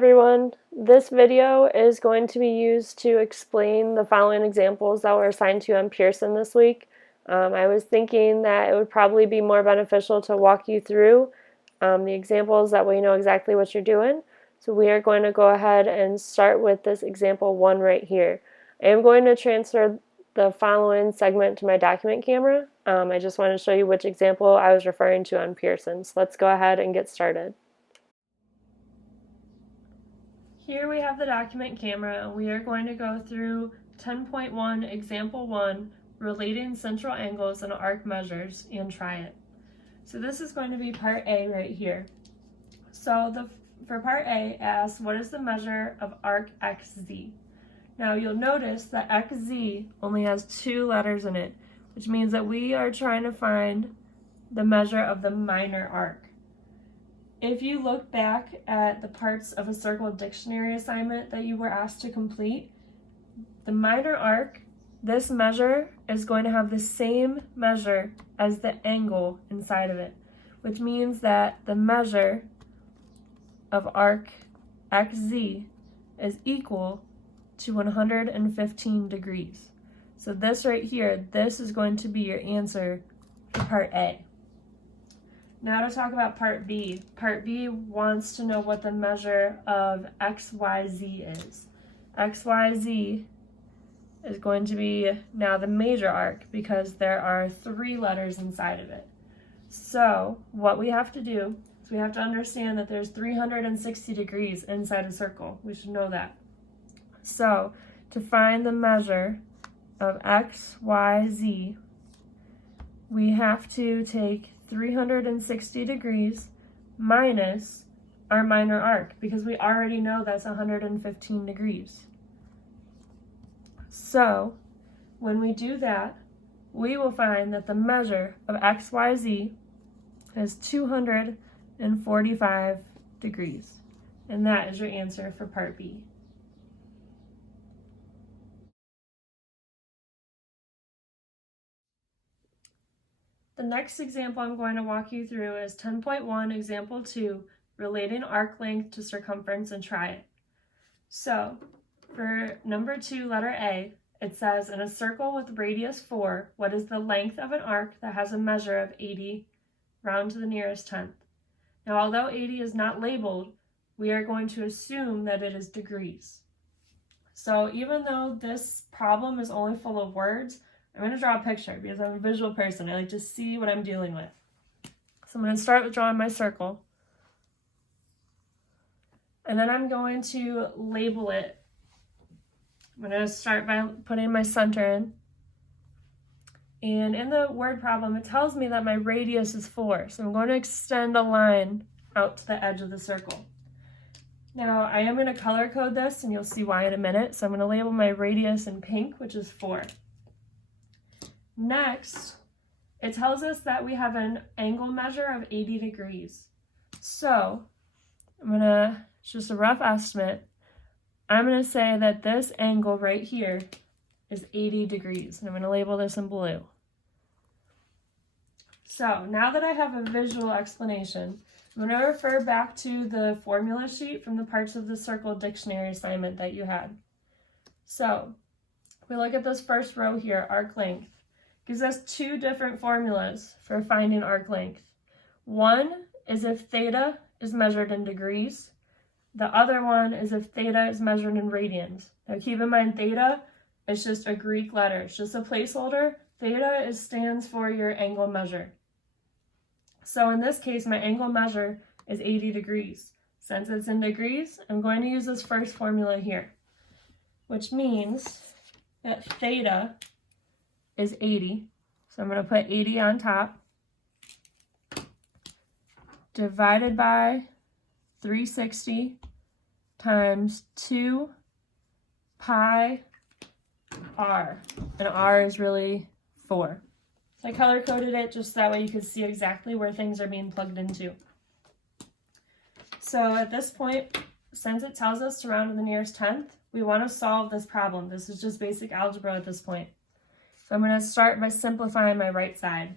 everyone. This video is going to be used to explain the following examples that were assigned to you on Pearson this week. I was thinking that it would probably be more beneficial to walk you through the examples, that way you know exactly what you're doing. So we are going to go ahead and start with this example 1 right here. I am going to transfer the following segment to my document camera. I just want to show you which example I was referring to on Pearson. So let's go ahead and get started. Here we have the document camera, and we are going to go through 10.1 example 1, relating central angles and arc measures, and try it. So this is going to be part A right here. So for part A, it asks, what is the measure of arc XZ? Now you'll notice that XZ only has 2 letters in it, which means that we are trying to find the measure of the minor arc. If you look back at the parts of a circle dictionary assignment that you were asked to complete, the minor arc, this measure is going to have the same measure as the angle inside of it, which means that the measure of arc XZ is equal to 115 degrees. So this right here, this is going to be your answer for part A. Now to talk about part B. Part B wants to know what the measure of XYZ is. XYZ is going to be now the major arc because there are 3 letters inside of it. So what we have to do is we have to understand that there's 360 degrees inside a circle. We should know that. So to find the measure of XYZ, we have to take 360 degrees minus our minor arc, because we already know that's 115 degrees. So when we do that, we will find that the measure of XYZ is 245 degrees. And that is your answer for part B. The next example I'm going to walk you through is 10.1 example 2, relating arc length to circumference, and try it. So for number 2, letter A, it says, in a circle with radius 4, what is the length of an arc that has a measure of 80 round to the nearest tenth? Now although 80 is not labeled, we are going to assume that it is degrees. So even though this problem is only full of words, I'm going to draw a picture because I'm a visual person. I like to see what I'm dealing with. So I'm going to start with drawing my circle. And then I'm going to label it. I'm going to start by putting my center in. And in the word problem, it tells me that my radius is 4. So I'm going to extend a line out to the edge of the circle. Now I am going to color code this, and you'll see why in a minute. So I'm going to label my radius in pink, which is 4. Next, it tells us that we have an angle measure of 80 degrees. So it's just a rough estimate. I'm going to say that this angle right here is 80 degrees. And I'm going to label this in blue. So now that I have a visual explanation, I'm going to refer back to the formula sheet from the parts of the circle dictionary assignment that you had. So if we look at this first row here, arc length, gives us 2 different formulas for finding arc length. One is if theta is measured in degrees. The other one is if theta is measured in radians. Now keep in mind, theta is just a Greek letter. It's just a placeholder. Theta stands for your angle measure. So in this case, my angle measure is 80 degrees. Since it's in degrees, I'm going to use this first formula here, which means that theta is 80. So I'm going to put 80 on top, divided by 360 times 2 pi r, and r is really 4. So I color coded it just that way you could see exactly where things are being plugged into. So at this point, since it tells us to round to the nearest tenth, we want to solve this problem. This is just basic algebra at this point. So I'm going to start by simplifying my right side.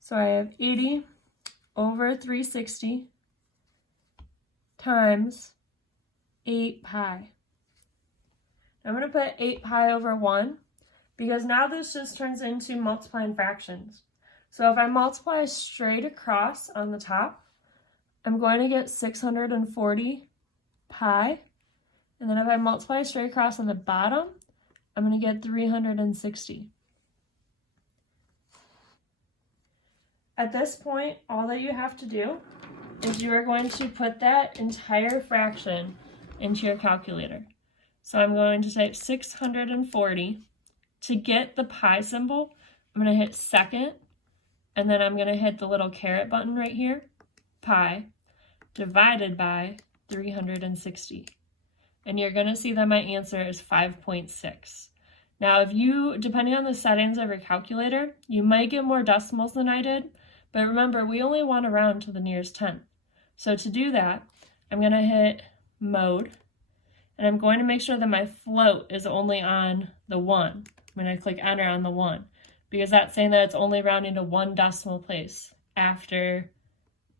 So I have 80 over 360 times 8 pi. I'm going to put 8 pi over 1 because now this just turns into multiplying fractions. So if I multiply straight across on the top, I'm going to get 640 pi. And then if I multiply straight across on the bottom, I'm going to get 360. At this point, all that you have to do is you are going to put that entire fraction into your calculator. So I'm going to type 640. To get the pi symbol, I'm going to hit second, and then I'm going to hit the little caret button right here, pi, divided by 360. And you're going to see that my answer is 5.6. Now, if you, depending on the settings of your calculator, you might get more decimals than I did, but remember, we only want to round to the nearest tenth. So to do that, I'm going to hit mode, and I'm going to make sure that my float is only on the 1. I'm going to click enter on the 1, because that's saying that it's only rounding to 1 decimal place after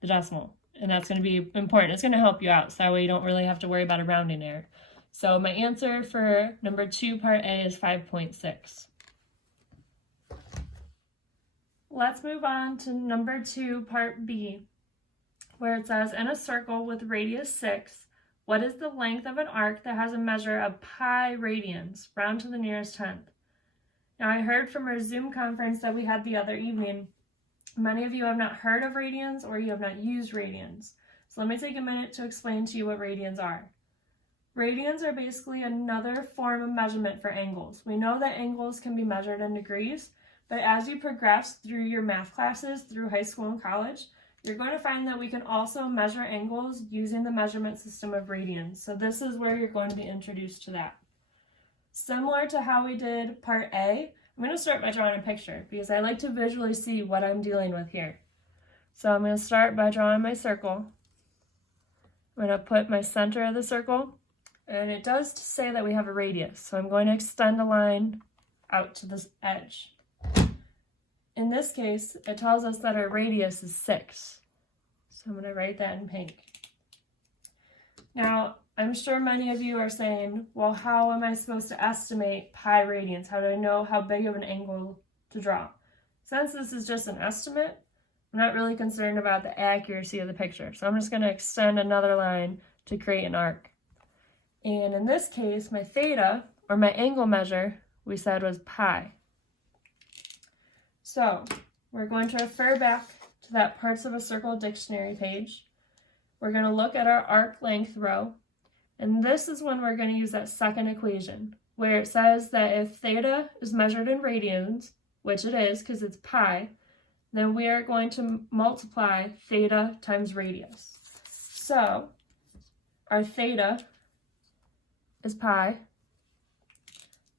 the decimal. And that's going to be important. It's going to help you out, so that way you don't really have to worry about a rounding error. So my answer for number 2, part A, is 5.6. Let's move on to number 2, part B, where it says, in a circle with radius 6, what is the length of an arc that has a measure of pi radians, round to the nearest tenth? Now, I heard from our Zoom conference that we had the other evening, many of you have not heard of radians or you have not used radians. So let me take a minute to explain to you what radians are. Radians are basically another form of measurement for angles. We know that angles can be measured in degrees, but as you progress through your math classes, through high school and college, you're going to find that we can also measure angles using the measurement system of radians. So this is where you're going to be introduced to that. Similar to how we did part A, I'm going to start by drawing a picture because I like to visually see what I'm dealing with here. So I'm going to start by drawing my circle. I'm going to put my center of the circle, and it does say that we have a radius, so I'm going to extend a line out to this edge. In this case, it tells us that our radius is 6. So I'm going to write that in pink. Now, I'm sure many of you are saying, well, how am I supposed to estimate pi radians? How do I know how big of an angle to draw? Since this is just an estimate, I'm not really concerned about the accuracy of the picture. So I'm just going to extend another line to create an arc. And in this case, my theta, or my angle measure, we said was pi. So we're going to refer back to that Parts of a Circle dictionary page. We're going to look at our arc length row, and this is when we're going to use that second equation, where it says that if theta is measured in radians, which it is because it's pi, then we are going to multiply theta times radius. So our theta is pi,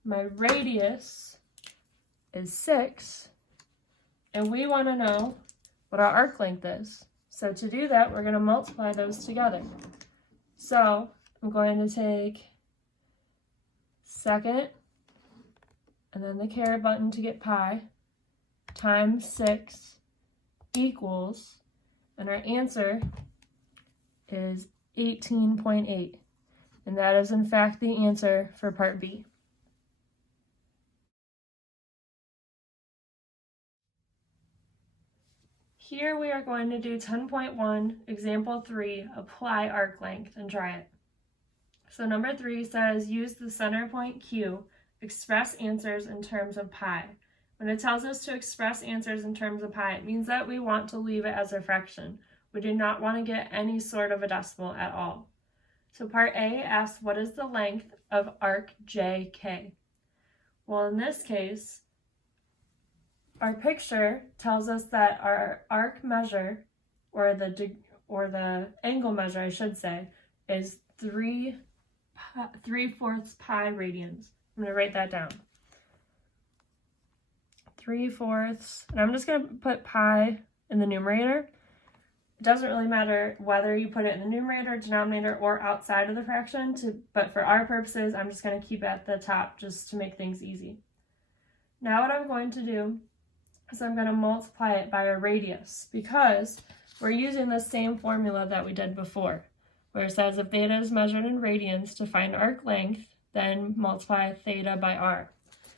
my radius is 6, and we want to know what our arc length is. So to do that, we're going to multiply those together. So I'm going to take second, and then the caret button to get pi, times 6 equals, and our answer is 18.8. And that is in fact the answer for part B. Here we are going to do 10.1, example 3, apply arc length, and try it. So number 3 says, use the center point Q, express answers in terms of pi. When it tells us to express answers in terms of pi, it means that we want to leave it as a fraction. We do not want to get any sort of a decimal at all. So part A asks, what is the length of arc JK? Well, in this case, our picture tells us that our arc measure, or the angle measure, I should say, is 3/4 pi radians. I'm going to write that down. 3/4, and I'm just going to put pi in the numerator. It doesn't really matter whether you put it in the numerator, denominator, or outside of the fraction, but for our purposes, I'm just going to keep it at the top just to make things easy. Now what I'm going to do is I'm going to multiply it by a radius, because we're using the same formula that we did before, where it says if theta is measured in radians to find arc length, then multiply theta by r.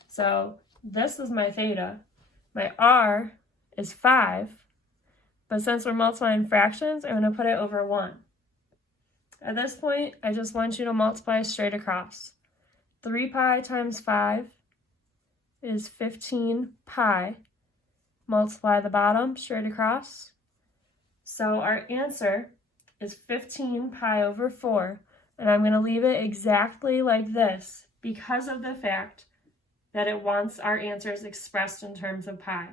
So this is my theta. My r is 5, but since we're multiplying fractions, I'm going to put it over 1. At this point, I just want you to multiply straight across. 3 pi times 5 is 15 pi. Multiply the bottom straight across. So our answer is 15 pi over 4, and I'm going to leave it exactly like this because of the fact that it wants our answers expressed in terms of pi.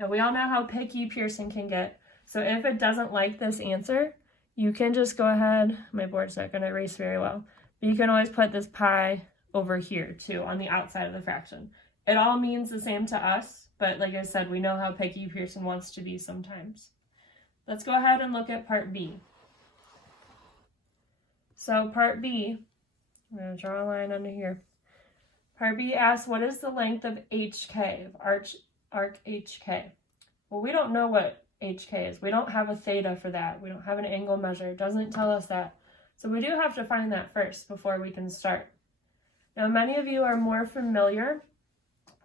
Now we all know how picky Pearson can get, so if it doesn't like this answer, you can just go ahead, my board's not going to erase very well, but you can always put this pi over here too on the outside of the fraction. It all means the same to us, but like I said, we know how picky Pearson wants to be sometimes. Let's go ahead and look at part B. So part B, I'm going to draw a line under here. Part B asks, what is the length of HK, of arc HK? Well, we don't know what HK is. We don't have a theta for that. We don't have an angle measure. It doesn't tell us that. So we do have to find that first before we can start. Now, many of you are more familiar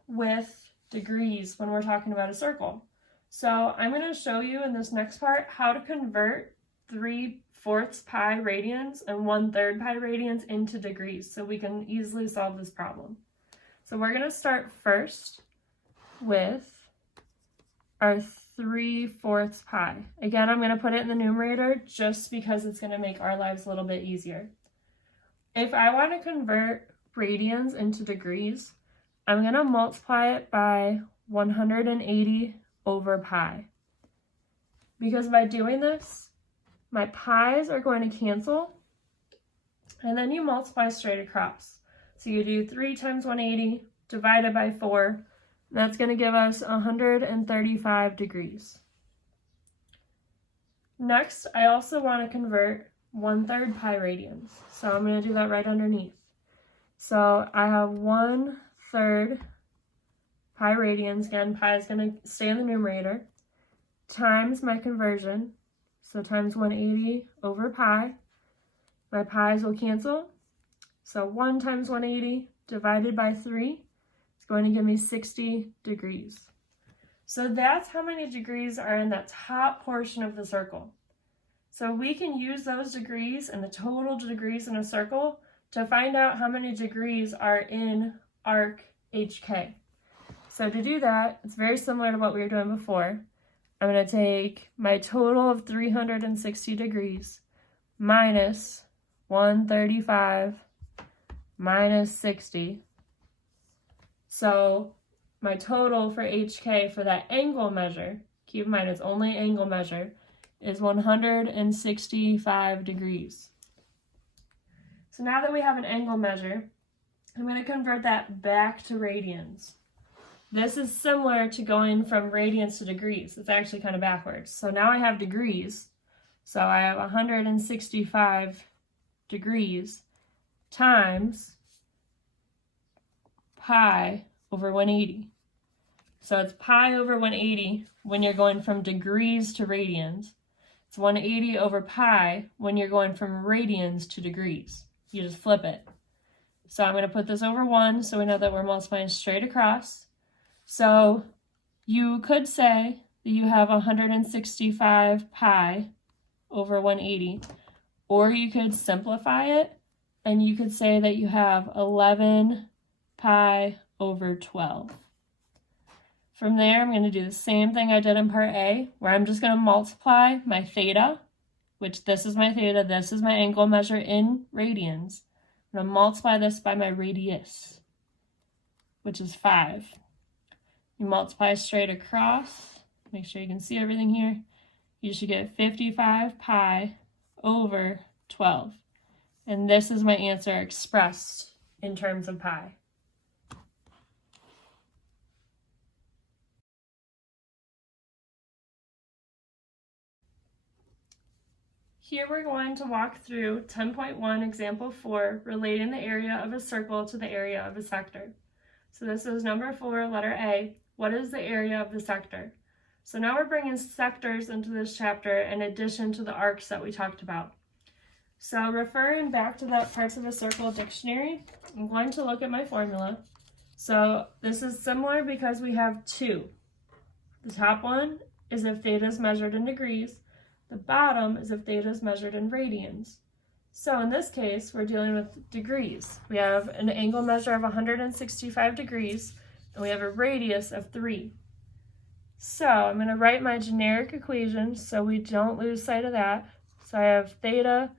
with degrees when we're talking about a circle. So I'm going to show you in this next part how to convert 3/4 pi radians and 1/3 pi radians into degrees so we can easily solve this problem. So we're going to start first with our 3/4 pi. Again, I'm going to put it in the numerator just because it's going to make our lives a little bit easier. If I want to convert radians into degrees, I'm going to multiply it by 180 over pi. Because by doing this, my pi's are going to cancel, and then you multiply straight across. So you do 3 times 180 divided by 4, and that's going to give us 135 degrees. Next, I also want to convert 1/3 pi radians, so I'm going to do that right underneath. So I have 1/3 pi radians, again, pi is going to stay in the numerator, times my conversion, so times 180 over pi. My pi's will cancel, so 1 times 180 divided by 3 is going to give me 60 degrees. So that's how many degrees are in that top portion of the circle. So we can use those degrees and the total degrees in a circle to find out how many degrees are in arc HK. So to do that, it's very similar to what we were doing before. I'm going to take my total of 360 degrees minus 135 minus 60. So my total for HK for that angle measure, keep in mind it's only angle measure, is 165 degrees. So now that we have an angle measure, I'm going to convert that back to radians. This is similar to going from radians to degrees. It's actually kind of backwards. So now I have degrees. So I have 165 degrees times pi over 180. So it's pi over 180 when you're going from degrees to radians. It's 180 over pi when you're going from radians to degrees. You just flip it. So I'm going to put this over 1 so we know that we're multiplying straight across. So you could say that you have 165 pi over 180, or you could simplify it and you could say that you have 11 pi over 12. From there, I'm going to do the same thing I did in part A, where I'm just going to multiply my theta, which this is my theta, this is my angle measure in radians. I'm going to multiply this by my radius, which is 5. You multiply straight across, make sure you can see everything here. You should get 55 pi over 12. And this is my answer expressed in terms of pi. Here we're going to walk through 10.1 example 4, relating the area of a circle to the area of a sector. So this is number 4, letter A. What is the area of the sector? So now we're bringing sectors into this chapter in addition to the arcs that we talked about. So referring back to that Parts of a Circle dictionary, I'm going to look at my formula. So this is similar because we have two. The top one is if theta is measured in degrees. The bottom is if theta is measured in radians. So in this case, we're dealing with degrees. We have an angle measure of 165 degrees, and we have a radius of 3. So I'm going to write my generic equation so we don't lose sight of that. So I have theta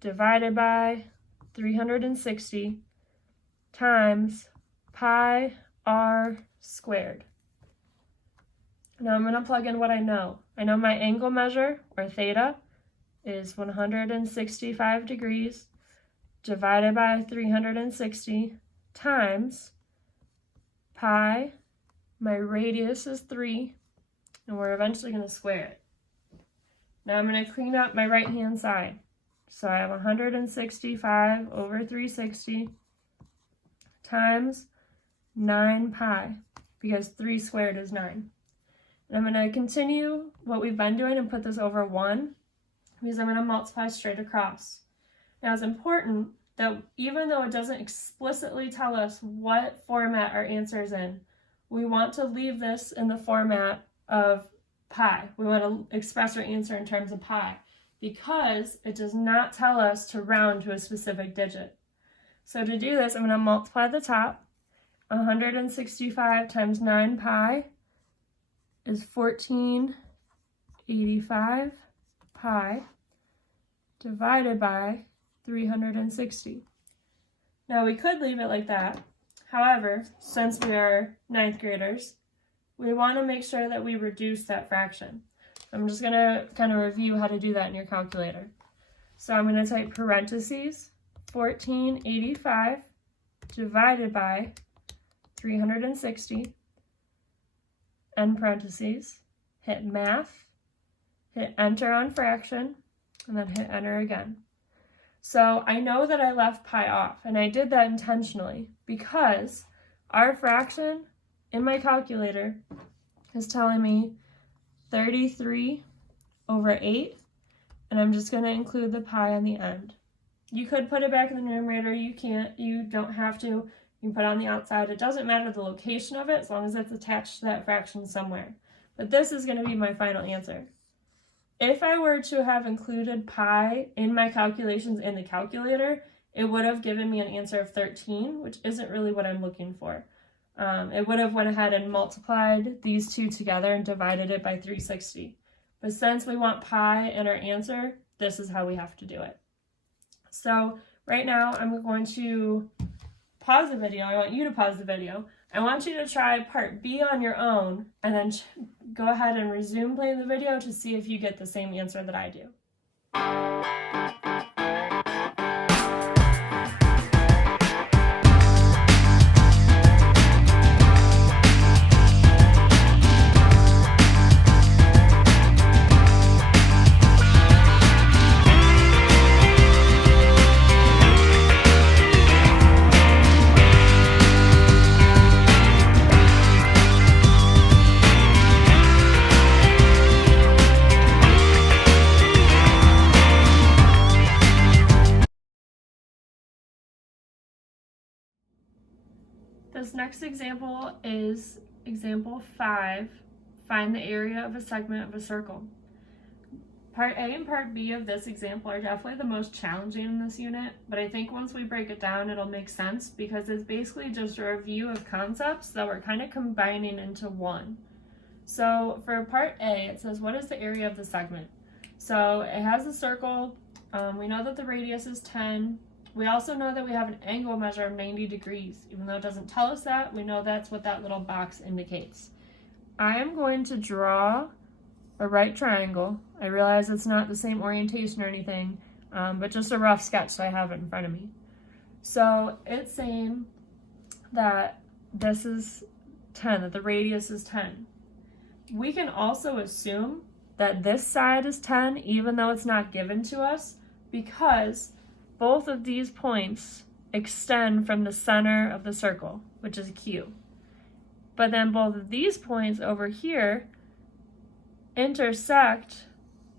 divided by 360 times pi r squared. Now I'm going to plug in what I know. I know my angle measure, or theta, is 165 degrees divided by 360 times pi. My radius is 3, and we're eventually going to square it. Now I'm going to clean up my right-hand side. So I have 165 over 360 times 9 pi, because 3 squared is 9. And I'm going to continue what we've been doing and put this over 1, because I'm going to multiply straight across. Now it's important that even though it doesn't explicitly tell us what format our answer is in, we want to leave this in the format of pi. We want to express our answer in terms of pi, because it does not tell us to round to a specific digit. So to do this, I'm going to multiply the top. 165 times 9 pi is 1485 pi divided by 360. Now we could leave it like that. However, since we are 9th graders, we want to make sure that we reduce that fraction. I'm just going to kind of review how to do that in your calculator. So I'm going to type parentheses 1485 divided by 360, end parentheses, hit math, hit enter on fraction, and then hit enter again. So I know that I left pi off, and I did that intentionally because our fraction in my calculator is telling me 33 over 8, and I'm just going to include the pi on the end. You could put it back in the numerator, you can't, you don't have to. You can put it on the outside. It doesn't matter the location of it as long as it's attached to that fraction somewhere. But this is going to be my final answer. If I were to have included pi in my calculations in the calculator, it would have given me an answer of 13, which isn't really what I'm looking for. It would have went ahead and multiplied these two together and divided it by 360. But since we want pi in our answer, this is how we have to do it. So right now I'm going to pause the video. I want you to pause the video. I want you to try part B on your own and then go ahead and resume playing the video to see if you get the same answer that I do. This next example is example 5, find the area of a segment of a circle. Part A and part B of this example are definitely the most challenging in this unit, but I think once we break it down it'll make sense because it's basically just a review of concepts that we're kind of combining into one. So for part A, it says what is the area of the segment? So it has a circle, we know that the radius is 10. We also know that we have an angle measure of 90 degrees. Even though it doesn't tell us that, we know that's what that little box indicates. I am going to draw a right triangle. I realize it's not the same orientation or anything, but just a rough sketch that I have in front of me. So it's saying that this is 10, that the radius is 10. We can also assume that this side is 10, even though it's not given to us, because both of these points extend from the center of the circle, which is Q. But then both of these points over here intersect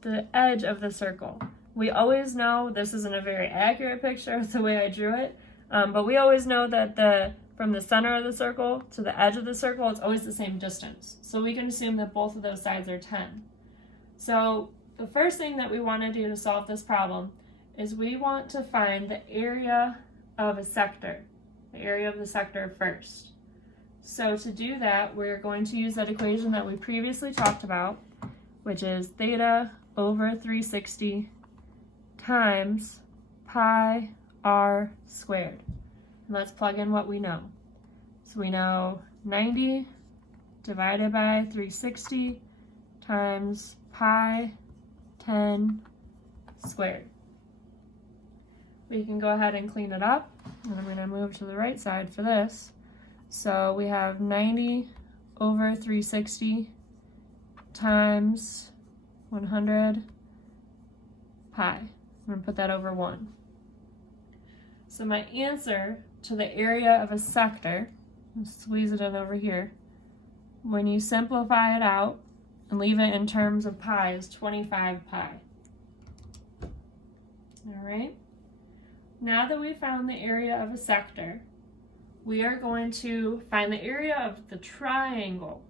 the edge of the circle. We always know, this isn't a very accurate picture of the way I drew it, but we always know that from the center of the circle to the edge of the circle, it's always the same distance. So we can assume that both of those sides are 10. So the first thing that we want to do to solve this problem is we want to find the area of a sector, the area of the sector first. So to do that, we're going to use that equation that we previously talked about, which is theta over 360 times pi r squared. And let's plug in what we know. So we know 90 divided by 360 times pi 10 squared. We can go ahead and clean it up, and I'm going to move to the right side for this. So we have 90 over 360 times 100 pi. I'm going to put that over 1. So my answer to the area of a sector, I'll squeeze it in over here, when you simplify it out and leave it in terms of pi, is 25 pi. All right. Now that we found the area of a sector, we are going to find the area of the triangle,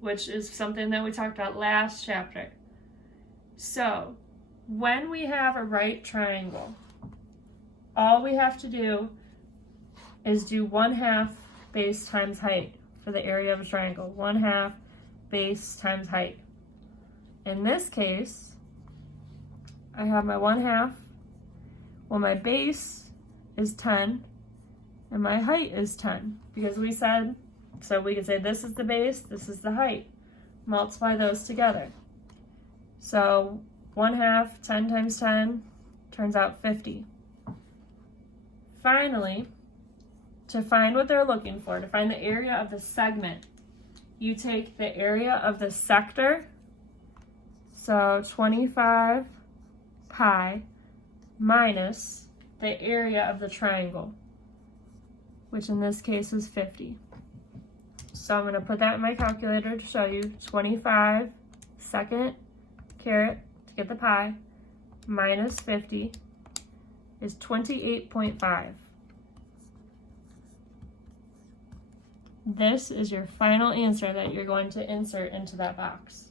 which is something that we talked about last chapter. So when we have a right triangle, all we have to do is do 1/2 base times height for the area of a triangle. 1/2 base times height. In this case, I have my 1/2. Well, my base is 10 and my height is 10 because we said, so we can say this is the base, this is the height. Multiply those together. So 1/2, 10 times 10 turns out 50. Finally, to find what they're looking for, to find the area of the segment, you take the area of the sector, so 25 pi, minus the area of the triangle, which in this case is 50. So I'm going to put that in my calculator to show you. 25 second caret to get the pi minus 50 is 28.5. This is your final answer that you're going to insert into that box.